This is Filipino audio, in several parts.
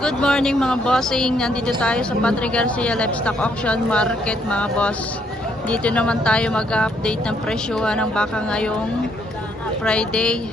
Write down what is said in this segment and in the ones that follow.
Good morning mga bossing. Nandito tayo sa Patrick Garcia Livestock Auction Market mga boss. Dito naman tayo mag-update ng presyohan ng baka ngayong Friday,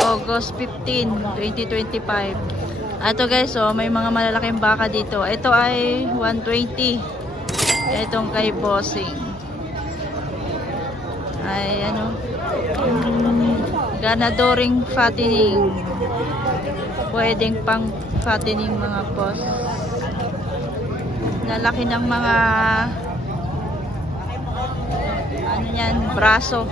August 15, 2025. Ito guys, oh, may mga malalaking baka dito. Ito ay 120. Itong kay bossing ay ano, ganadoring fattening. Pwedeng pang fattening mga boss. Nalaki ng mga ano yan, braso.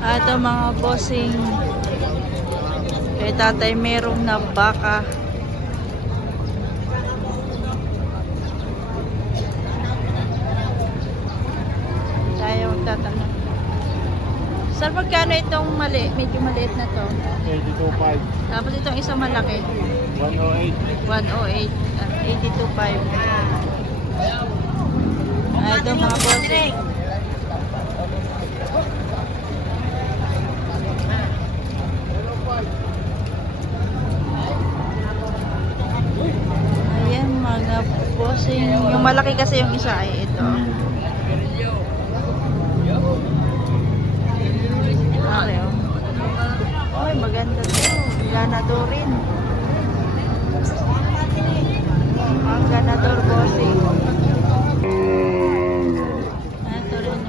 Ito mga bossing, kay tatay merong na baka. Tayo magtatanong. Sir, magkano itong mali? Medyo maliit na to. 82.5. Tapos itong isang malaki. 108. 108. 82.5. Ito mga bossing. Mga bossing, yung malaki kasi yung isa ay ito. Okay, oh. Ay, maganda to. Ganador rin. Ang ganador bossing. Ito rin.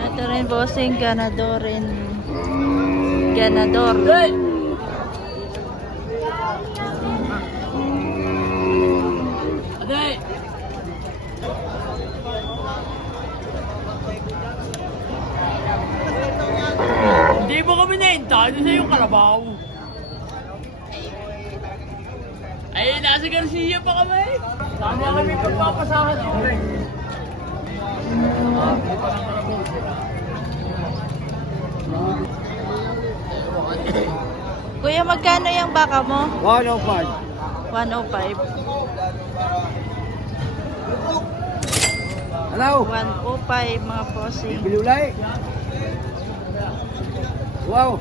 Ito rin bossing, ganador rin. Ganador. Hindi mo kami nainta, ano sa'yo kalabaw? Ay, nasa Garcia pa kami. Tama kami pagpapasahan. Kuya, magkano yung baka mo? 105. 105. Hello? 105 mga bossing. Bilulay? Wow.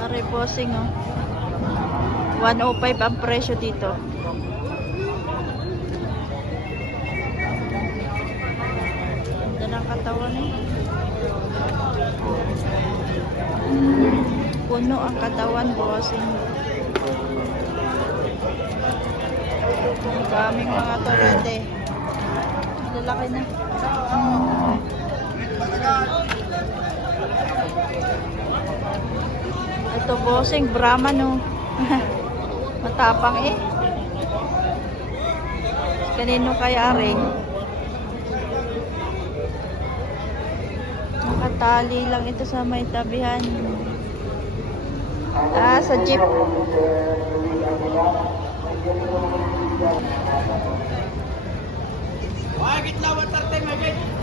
Are bossing, oh. 105 ang presyo dito. Ganda ng katawan, eh. Puno ang katawan, bossing. Ang daming mga torete. Lalaki na. Ito bossing, Brahma no. Matapang eh. Kanino kaya rin? Nakatali lang ito sa may tabihan. Ah, sa jeep.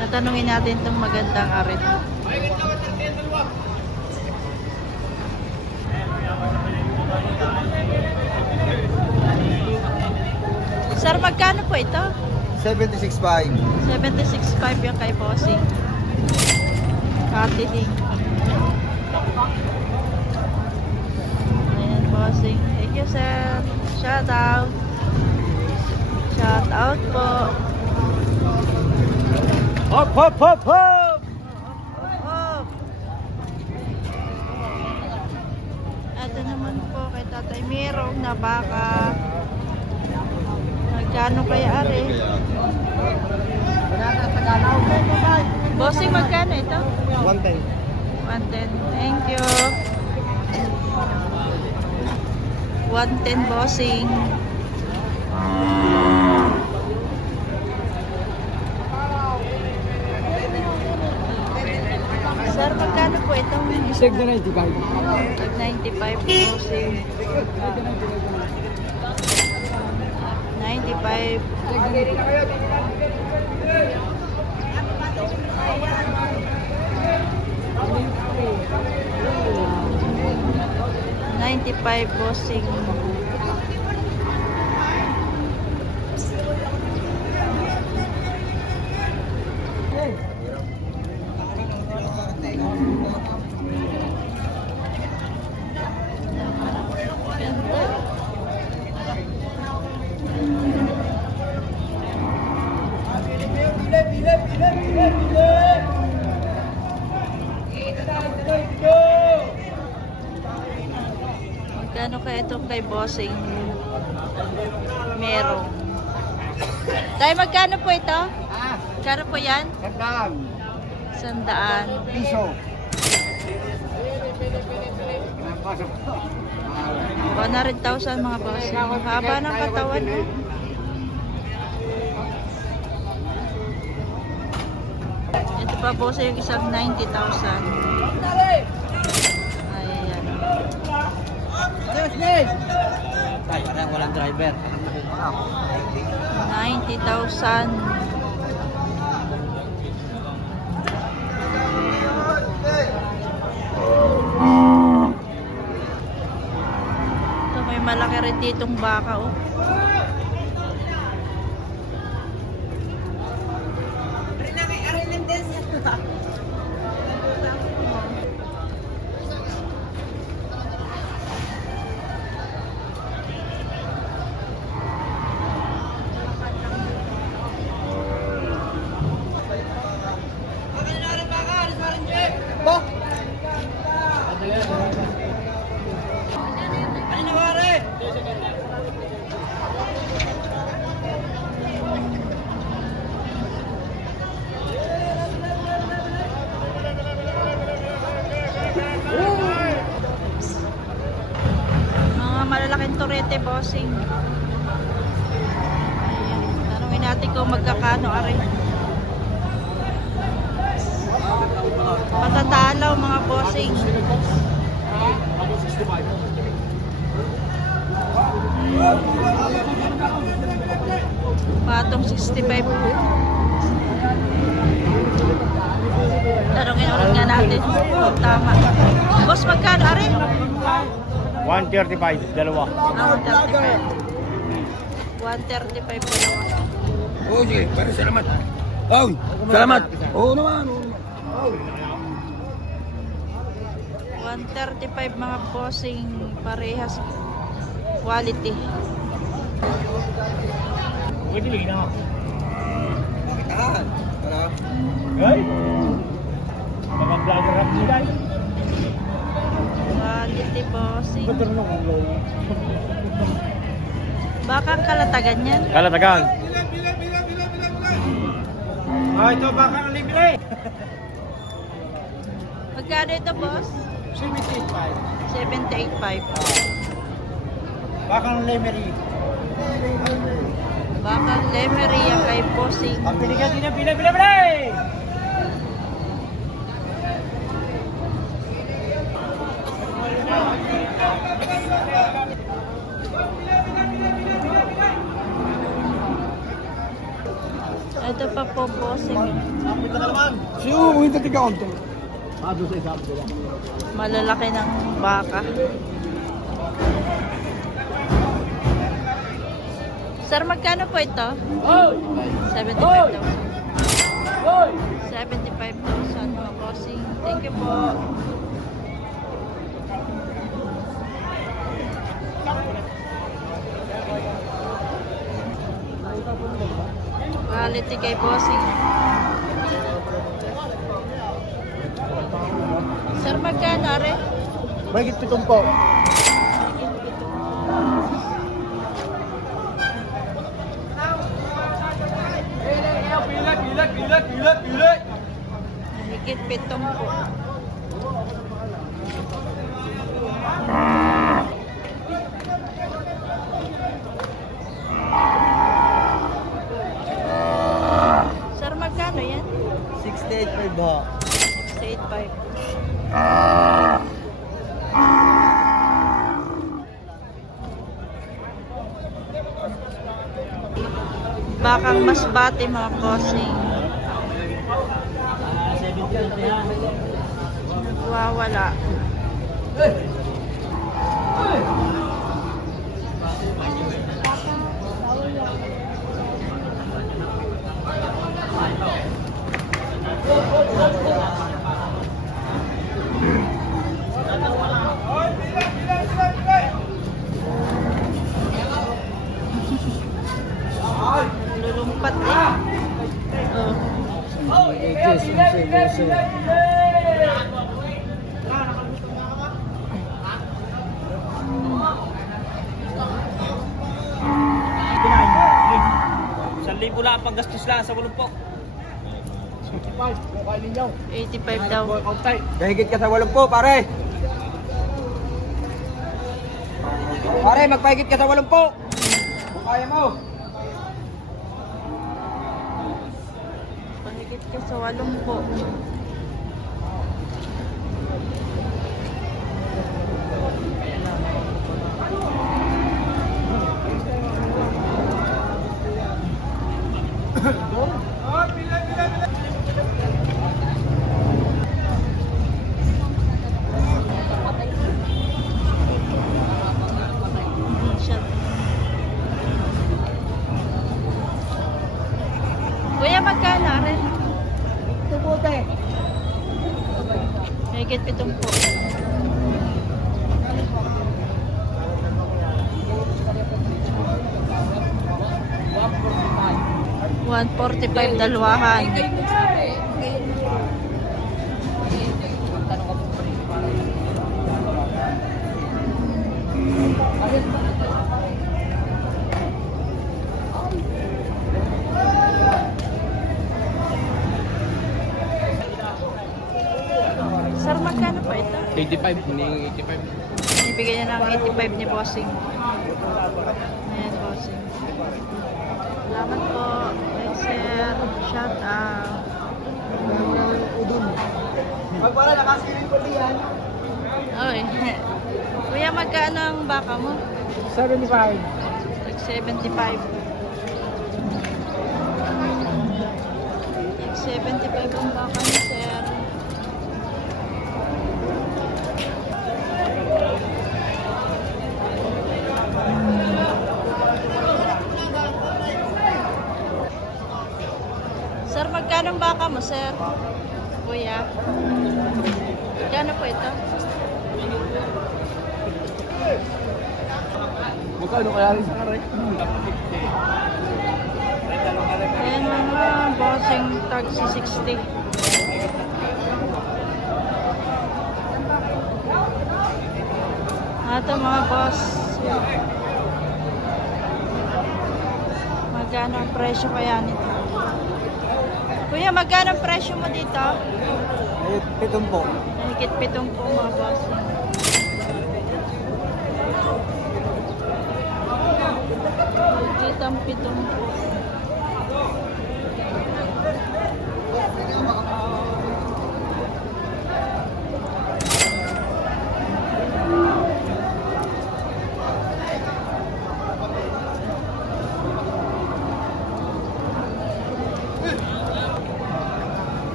Tatanungin natin itong magandang arit. Sir, magkano po ito? 76.5. 76.5 yung kay bossing. Katiling. Ayan, bossing. Thank you, sir. Shout out. Shout out po. Hop, hop, hop, hop! Oh. Ito naman po kay tatay merong na baka. Magkano kaya are? Bossing, magkano ito? 110. 110. Thank you. 110 bossing. Sir, magkano po itong? Iseg na 95. 95 bossing. 95. 95 bossing. Magkano kaya itong kay bossing? Meron. Tayo, magkano po ito? Magkano po yan? Sandaan. 100. Piso. 100,000 mga bossing. Haba ng katawan. Oh. Ito pa bossing, yung isang 90,000. Ayan. Ay, walang driver. 90,000. Ito, may malaki rin ditong baka, oh. Mga malalaking turete bossing. Ayan. Tanungin natin kung magkakano ari. Patatalaw mga bossing. Patong 65 po. Tanungin ulit nga natin kung tama. Boss, magkano ari? 135, dalawa. 135. 135 dalawa. Oo, sige. Pero salamat. Oh, salamat. Oo naman. 135 mga bossing, parehas quality. Pwede lang na. Kitaan. Para. Hey! Mga vlogger rap nila. Quality bossing. Baka kalatagan yan. Kalatagan. Ah, ito baka ang libre. Magkano ito boss? 78.5. 78.5. Baka ang lemery. Baka lemery ang kay bossing. Ang pinigyan din ang pila. Ito pa po bossing. Siyo, hindi tiga konti. Malalaki ng baka. Sir, magkano po ito? 75,000. 75,000 mga bossing. Thank you po. Quality kay bossing. Sir, magkano are? Bagit pitong po. Higit 7 po. Sir, magkano yan? 68.5 ba? 685. Bakang masbate mga bossing. Nagwawala. Lulumpat eh. Oh. Libo lang ang panggastos lang sa walumpok. 85 daw. Kahigit ka sa 80, pare. Pare, magpahigit ka sa 80. Kung kaya mo. Pahigit ka sa 80. Kuya, magkano rin? Ito po, te. Higit 7 po. $145 dalawahan. Sir, magkano po ito? 85, huling 85. Ibigay niya ng 85 ni Bossing. Ayan, Bossing. Salamat po. Hey, sir. Shout out. Magpala, nakasilin ko diyan. Oy. Kuya, magkano ang baka mo? 75. Like 75. 75 ang baka mo, sir. Sir, magkano ang baka mo, sir? Kuya. Magkano po ito? Magkano kaya rin sa karay? Ayan mga bossing taxi 60. Ito mga boss. Magkano ang presyo kaya nito? Kuya, magkano ang presyo mo dito? Ay, 7 po. Higit 7 po mga boss. Higit ang 7 po.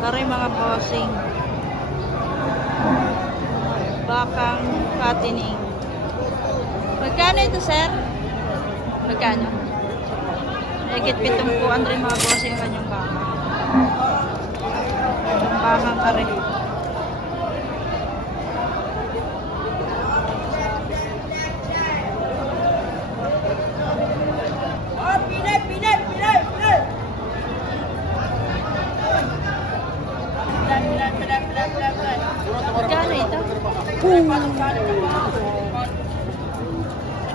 Pare mga bossing. Bakang patining. Magkano ito, sir? Magkano? Higit 7 rin mga bossing ang kanyang baka. Bakang kare. Magkano ito?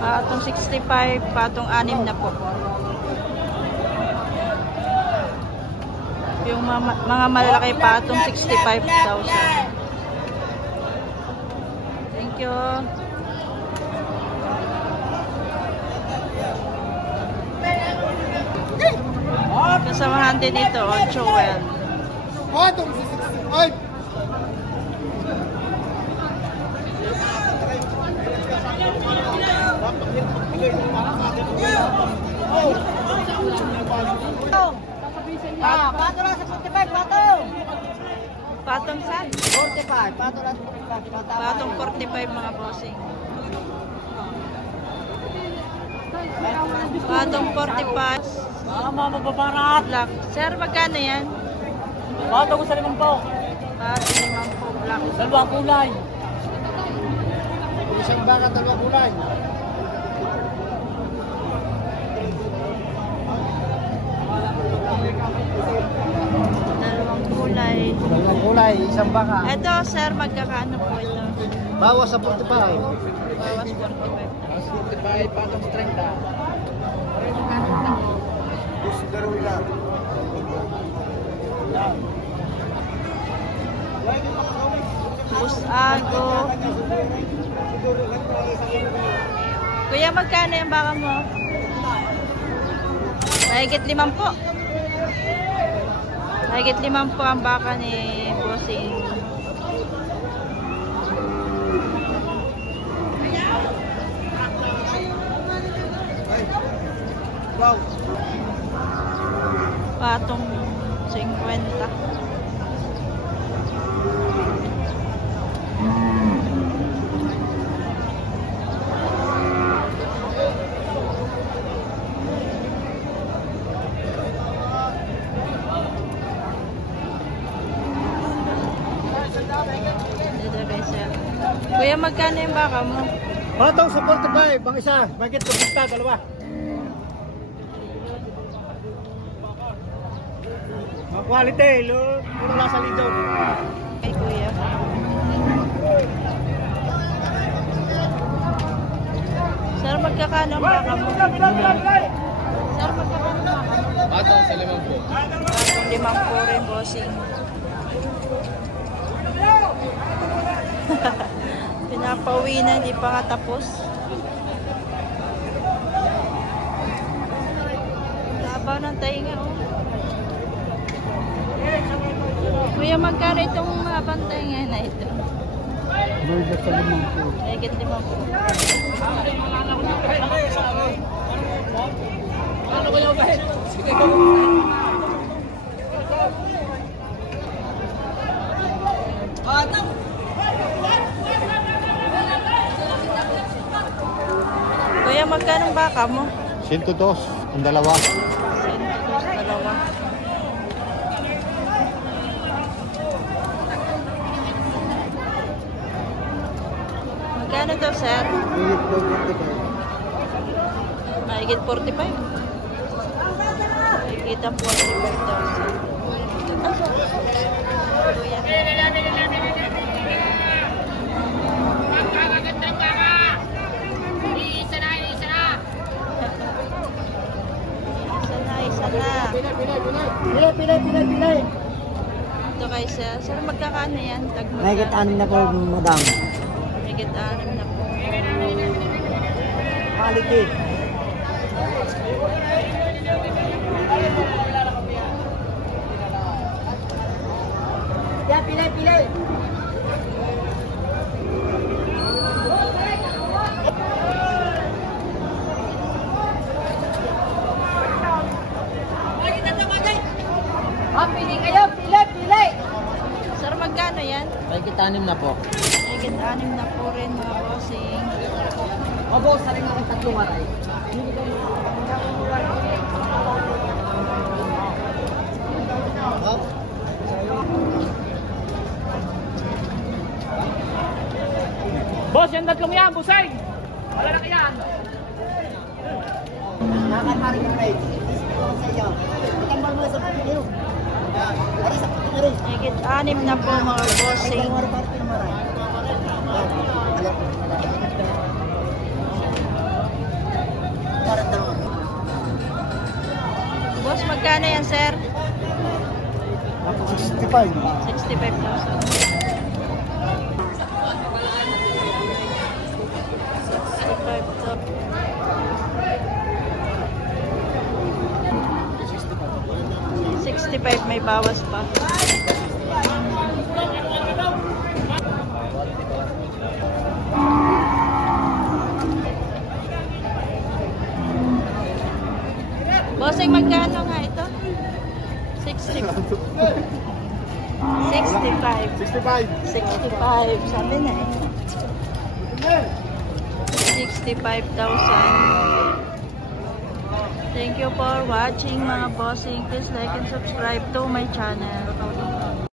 Patong 65, patong 6 na po. Yung mga malalaki patong 65,000. Thank you. Kasamahan din ito, Joel. Patong 65. Patong saan? 45, patulan 45. Patong 45 mga bossing. Patong 45. Mababarat. Black. Sir, magkano yan? Bato ko sa 5 po. Patong 5 po black. Dalawa kulay. Isang baka, 2 kulay. Dalawang kulay. 2 kulay, isang baka. Ito, sir, magkakaano po ito? Bawas sa 45. Bawas 45. 45, patong 30. Busago. Kuya, magkano yung baka mo? Mahigit 5 po. Mahigit 5 po ang baka ni Bossing. Patong 50. Dito kay sir. Kuya, magkano yung baka mo? Patong sa 45, bang isa. Bakit ko pista, dalawa. Ang quality, puro nasa lido. Kay kuya. Sir, magkakano ang baka mo? Sir, magkakano ang baka mo? Bato sa 5 po. Patong 5 po rin, Bossing. Pinapauwi na, hindi pa nga tapos. Labaw ng tainga, oh. Kuya, magkano itong habang tainga na ito? Burger sa 5 po. Higit 5 po. Ano ko yung kahit? Sige, Kuya, magkano ang baka mo? 102, ang dalawa. 102, dalawa. Magkano to, sir? Mahigit 45. Mahigit ang 45,000. Isa na. Pilay. Ito kay sir. Sir, magkakano yan? Mahigit 6 na po, madam. Mahigit 6 na po. Quality. Pilay. Pili kayo, pilay. Sir, magkano yan? Mahigit 6 na po. Mahigit 6 na po rin, mga bossing. Obo, sa rin ako 3 aray. Boss, yung 3 yan, busay! Wala na kaya! Nakakari ka rin. Sa iyo. Itambal mo sa pagkiro. Ari sa pagkiro. Mahigit 6 na po, mga bossing. Boss, magkano yan, sir? 65. 65,000. 65 may bawas pa. Bossing, magkano nga ito? 65. 65. 65, sabi na eh. 65,000. Thank you for watching mga bossing. Please like and subscribe to my channel.